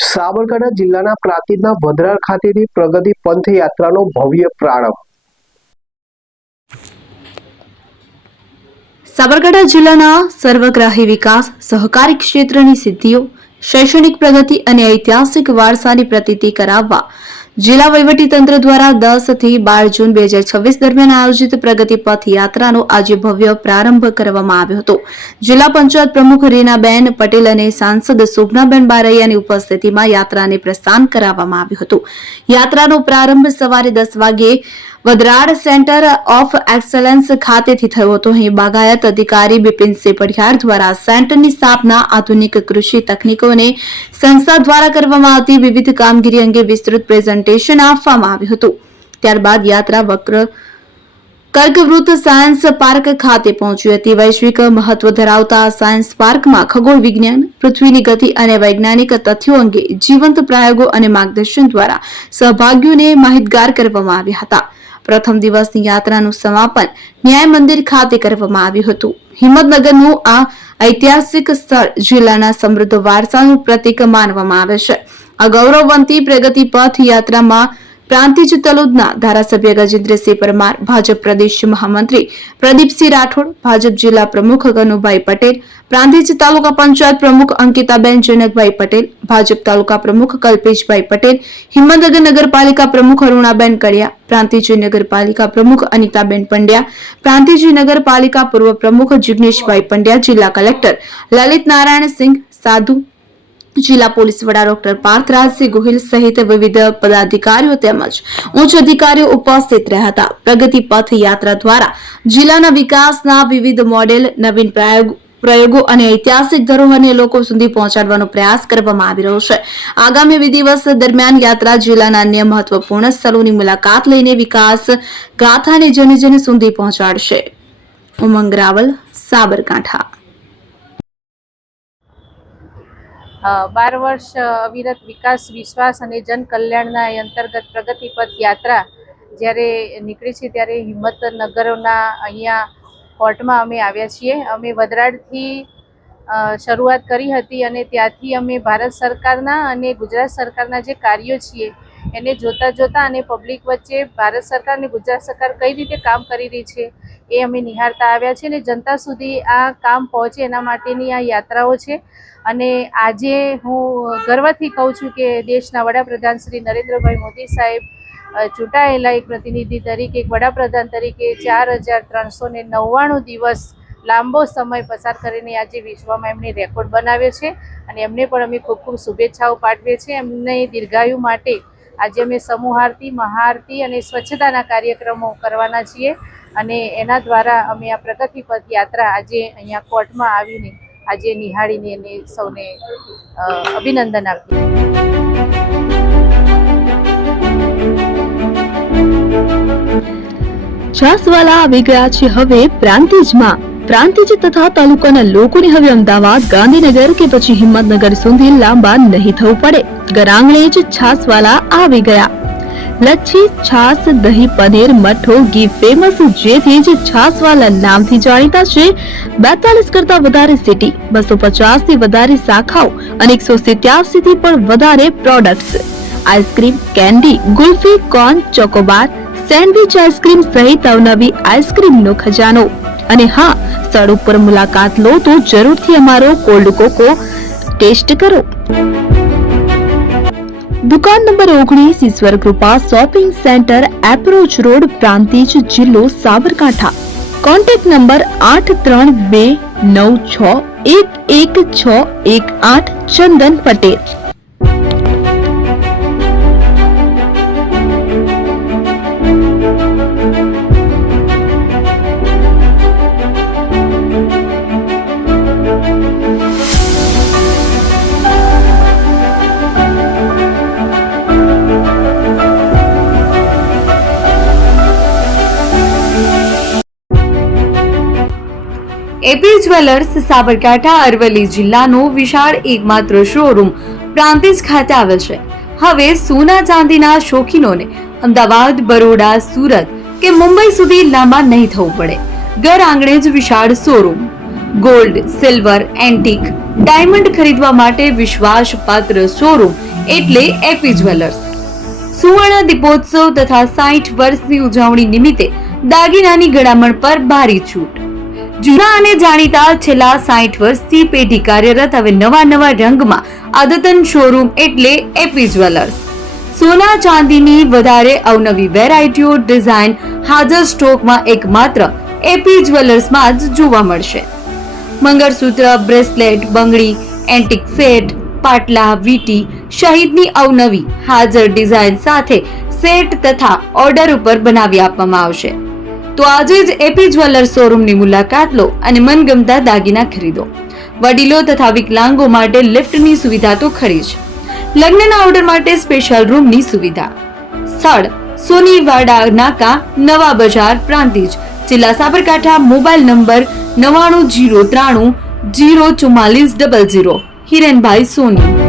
સાબરકાંઠા જિલ્લાના પ્રાંતિજના વડરાળ ખાતેથી પ્રગતિ પંથ યાત્રાનો ભવ્ય પ્રારંભ। સાબરકાંઠા જિલ્લાના સર્વગ્રાહી વિકાસ, સહકારી ક્ષેત્રની સિદ્ધિઓ, શૈક્ષણિક પ્રગતિ અને ઐતિહાસિક વારસાની પ્રતીતિ કરાવવા જિલ્લા વહીવટીતંત્ર દ્વારા 10 થી 12 જૂન 2026 દરમિયાન આયોજિત પ્રગતિ પથ યાત્રાનો આજે ભવ્ય પ્રારંભ કરવામાં આવ્યો હતો। જિલ્લા પંચાયત પ્રમુખ રીનાબેન પટેલ અને સાંસદ શોભનાબેન બારૈયાની ઉપસ્થિતિમાં યાત્રાને પ્રસ્થાન કરાવવામાં આવ્યું હતું। યાત્રાનો પ્રારંભ સવારે 10 વાગ્યે વડરાળ સેન્ટર ઓફ એક્સલન્સ ખાતેથી થયો હતો। અહીં બાગાયત અધિકારી બિપિનસિંહ પઢિયાર દ્વારા સેન્ટરની સ્થાપના, આધુનિક કૃષિ તકનીકોને સંસ્થા દ્વારા કરવામાં આવતી વિવિધ કામગીરી અંગે વિસ્તૃત પ્રેઝન્ટેશન આપવામાં આવ્યું હતું। ત્યારબાદ યાત્રા કર્કવૃત સાયન્સ પાર્ક ખાતે પહોંચી હતી। વૈશ્વિક મહત્વ ધરાવતા આ સાયન્સ પાર્કમાં ખગોળ વિજ્ઞાન, પૃથ્વીની ગતિ અને વૈજ્ઞાનિક તથ્યો અંગે જીવંત પ્રયોગો અને માર્ગદર્શન દ્વારા સહભાગીઓને માહિતગાર કરવામાં આવ્યા હતા। પ્રથમ દિવસની યાત્રાનું સમાપન ન્યાય મંદિર ખાતે કરવામાં આવ્યું હતું। હિંમતનગરનું આ ઐતિહાસિક સ્થળ જિલ્લાના સમૃદ્ધ વારસાનું પ્રતીક માનવામાં આવે છે। આ ગૌરવવંતી પ્રગતિ પથ યાત્રામાં પ્રાંતિજ તલોદના ધારાસભ્ય ગજેન્દ્રસિંહ પરમાર, ભાજપ પ્રદેશ મહામંત્રી પ્રદીપસિંહ રાઠોડ, ભાજપ જિલ્લા પ્રમુખ કનુભાઈ પટેલ, પ્રાંતિજ તાલુકા પંચાયત પ્રમુખ અંકિતાબેન જનકભાઈ પટેલ, ભાજપ તાલુકા પ્રમુખ કલ્પેશભાઈ પટેલ, હિંમતનગર નગરપાલિકા પ્રમુખ અરુણાબેન કડિયા, પ્રાંતિજ નગરપાલિકા પ્રમુખ અનિતાબેન પંડ્યા, પ્રાંતિજ નગરપાલિકા પૂર્વ પ્રમુખ જિગ્નેશભાઈ પંડ્યા, જિલ્લા કલેક્ટર લલિત નારાયણ સિંહ સાધુ, જિલ્લા પોલીસ વડા ડોક્ટર પાર્થરાજસિંહ ગોહિલ સહિત વિવિધ પદાધિકારીઓ તેમજ ઉચ્ચ અધિકારીઓ ઉપસ્થિત રહ્યા હતા। પ્રગતિ પથ યાત્રા દ્વારા જિલ્લાના વિકાસના વિવિધ મોડેલ, નવીન પ્રયોગો અને ઐતિહાસિક ધરોહરને લોકો સુધી પહોંચાડવાનો પ્રયાસ કરવામાં આવી રહ્યો છે। આગામી 2 દિવસ દરમિયાન યાત્રા જિલ્લાના અન્ય મહત્વપૂર્ણ સ્થળોની મુલાકાત લઈને વિકાસ ગાથાને જન સુધી પહોંચાડશે। ઉમંગ રાવલ, સાબરકાંઠા। 12 વર્ષ અવિરત વિકાસ, વિશ્વાસ અને જન કલ્યાણના અંતર્ગત પ્રગતિ પથ યાત્રા જ્યારે નીકળી છે ત્યારે હિંમતનગરના અહીંયા કોર્ટમાં અમે આવ્યા છીએ। અમે વડરાળથી શરૂઆત કરી હતી અને ત્યાંથી અમે ભારત સરકારના અને ગુજરાત સરકારના જે કાર્યો છીએ એને જોતા અને પબ્લિક વચ્ચે ભારત સરકાર અને ગુજરાત સરકાર કઈ રીતે કામ કરી રહી છે એ અમે નિહાળતા આવ્યા છીએ અને જનતા સુધી આ કામ પહોંચે એના માટેની આ યાત્રાઓ છે। અને આજે હું ગર્વથી કહું છું કે દેશના વડાપ્રધાન શ્રી નરેન્દ્રભાઈ મોદી સાહેબ ચૂંટાયેલા એક પ્રતિનિધિ તરીકે, એક વડાપ્રધાન તરીકે 4399 દિવસ લાંબો સમય પસાર કરીને આજે વિશ્વમાં એમને રેકોર્ડ બનાવ્યો છે અને એમને પણ અમે ખૂબ ખૂબ શુભેચ્છાઓ પાઠવીએ છીએ। એમને દીર્ઘાયુ માટે આજે અમે સમૂહ આરતી, મહાઆરતી અને સ્વચ્છતાના કાર્યક્રમો કરવાના છીએ અને એના દ્વારા અમે આ પ્રગતિ પથ યાત્રા આજે અહીંયા કોર્ટમાં આવીને આજે નિહાળીને એને સૌને અભિનંદન આપીએ। છાસવાલા આવી ગયા છે હવે પ્રાંતિજમાં। પ્રાંતિજ તથા તાલુકાના લોકોને હવે અમદાવાદ, ગાંધીનગર કે પછી હિંમતનગર સુધી લાંબા નહીં થવું પડે। ઘરઆંગણે જ છાસવાલા આવી ગયા। લચ્છી, છાસ, દહીં, પનીર, મઠ્ઠો, ઘી ફેમસ, જેથી જ છાસવાલા નામથી જાણીતા છે। 42 કરતા વધારે સિટી, 250 થી વધારે શાખાઓ અને 187 થી પણ વધારે products, ice cream, candy, kulfi, corn, Chocobar, sandwich ice cream સહિત અવનવી આઈસ્ક્રીમનો ખજાનો। અને હા, સ્થળ ઉપર મુલાકાત લો તો જરૂરથી અમારો કોલ્ડ કોકો ટેસ્ટ કરો। દુકાન number 19, Ishwar Krupa shopping centre, approach road, Prantij, જિલ્લો Sabarkantha. Contact number 8326111618, Chandan Patel. AP jewellers Sabarkantha Aravalli જિલ્લાનો વિશાળ એકમાત્ર શોરૂમ પ્રાંતિજ ખાતે આવેલ છે। હવે સોના ચાંદીના શોખીનોને અમદાવાદ, બરોડા, સુરત કે મુંબઈ સુધી લાંબા નહીં થવું પડે। ઘર આંગણે જ વિશાળ showroom. Gold, silver, antique, diamond ખરીદવા માટે વિશ્વાસપાત્ર શોરૂમ એટલે એપી જ્વેલર્સ. સુવર્ણ દીપોત્સવ તથા 60 વર્ષની ઉજવણી નિમિત્તે દાગીનાની ગળામણ પર ભારી છૂટ. જૂના અને જાણીતા છેલ્લા 60 વર્ષથી પેઢી કાર્યરત હવે નવા રંગમાં અદ્યતન શોરૂમ એટલે એપી જ્વેલર્સ. સોના ચાંદીની વધારે અવનવી વેરાયટીઓ ડિઝાઇન હાજર સ્ટોકમાં એકમાત્ર એપી જ્વેલર્સમાં જ જોવા મળશે. મંગળસૂત્ર, બ્રેસલેટ, બંગડી, એન્ટિક સેટ, પાટલા, વીટી સહિતની અવનવી હાજર ડિઝાઇન સાથે સેટ તથા ઓર્ડર ઉપર બનાવી આપવામાં આવશે. તો આજે જ એપી જ્વેલર્સ શોરૂમની મુલાકાત લો અને મનગમતા દાગીના ખરીદો. વડીલો તથા વિકલાંગો માટે લિફ્ટની સુવિધા તો ખરી જ. લગ્નના ઓર્ડર માટે સ્પેશિયલ રૂમની સુવિધા. સ્થળ સોનીવાડા નાકા, નવા બજાર, પ્રાંતિજ, જિલ્લા સાબરકાંઠા. Mobile number 9903 04400. હિરેનભાઈ સોની.